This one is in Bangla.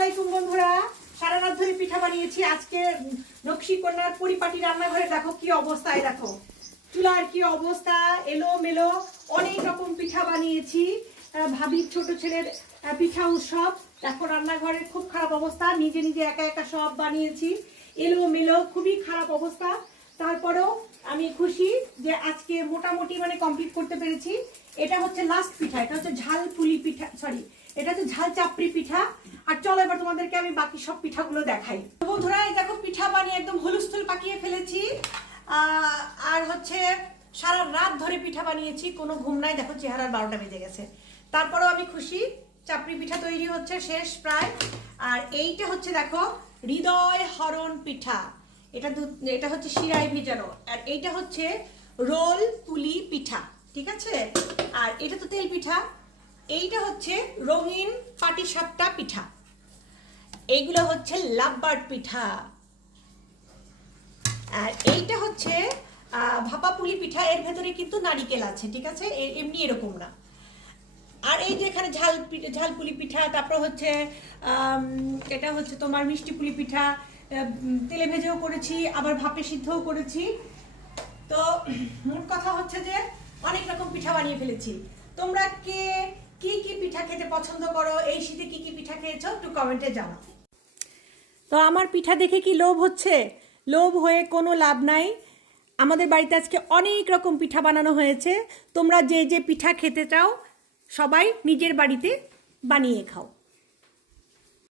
আলাইকুম বন্ধুরা, সারা রাত ধরে পিঠা বানিয়েছি। আজকে নকশি কন্যার পরিপাটি রান্নাঘরে দেখো কি অবস্থায়, দেখো চুলার কি অবস্থা, এলো মেলো অনেক রকম পিঠা বানিয়েছি। ভাবির ছোট ছেলের পিঠা উৎসব, দেখো রান্নাঘরের খুব খারাপ অবস্থা, নিজে নিজে একা একা সব বানিয়েছি, এলো মেলো খুবই খারাপ অবস্থা। তারপরেও আমি খুশি যে আজকে মোটামুটি মানে কমপ্লিট করতে পেরেছি। এটা হচ্ছে লাস্ট পিঠা, এটা হচ্ছে ঝাল পুলি পিঠা, সরি এটা হচ্ছে ঝাল চাপড়ি পিঠা। আর চলো এবার তোমাদেরকে আমি বাকি সব পিঠাগুলো দেখাই। বন্ধুরা এই দেখো পিঠা বানিয়ে একদম হুলস্থুল পাকিয়ে ফেলেছি। আর হচ্ছে সারা রাত ধরে পিঠা বানিয়েছি, কোনো ঘুম নাই, দেখো চেহারার 12টা বেজে গেছে। তারপরেও আমি খুশি, চাপড়ি পিঠা তৈরি হচ্ছে, শেষ প্রায়। আর এইটা হচ্ছে দেখো হৃদয় হরণ পিঠা, এটা হচ্ছে শিরায় ভিজানো। আর এইটা হচ্ছে রোল পুলি পিঠা, ঠিক আছে। আর এটা তো তেল পিঠা। এইটা হচ্ছে রঙিন পাটিসাপটা পিঠা। এইগুলো হচ্ছে লাভবার্ড পিঠা। আর এইটা হচ্ছে ভাপা পুলি পিঠা, এর ভেতরে কিন্তু নারিকেল আছে, ঠিক আছে, এমনি এরকম না। আর এই যে এখানে ঝাল পুলি পিঠা, তারপর হচ্ছে এটা হচ্ছে তোমার মিষ্টি পুলি পিঠা, তেলে ভেজেও করেছি, আবার ভাপে সিদ্ধও করেছি। তো মোট কথা হচ্ছে যে অনেক রকম পিঠা বানিয়ে ফেলেছি। তোমরা কে কি কি পিঠা খেতে পছন্দ করো, এই শীতে কি কি পিঠা খেয়েছো একটু কমেন্টে জানাও। তো আমার পিঠা দেখে কি লোভ হচ্ছে? লোভ হয়ে কোনো লাভ নাই। আমাদের বাড়িতে আজকে অনেক রকম পিঠা বানানো হয়েছে। তোমরা যে যে পিঠা খেতে চাও সবাই নিজের বাড়িতে বানিয়ে খাও।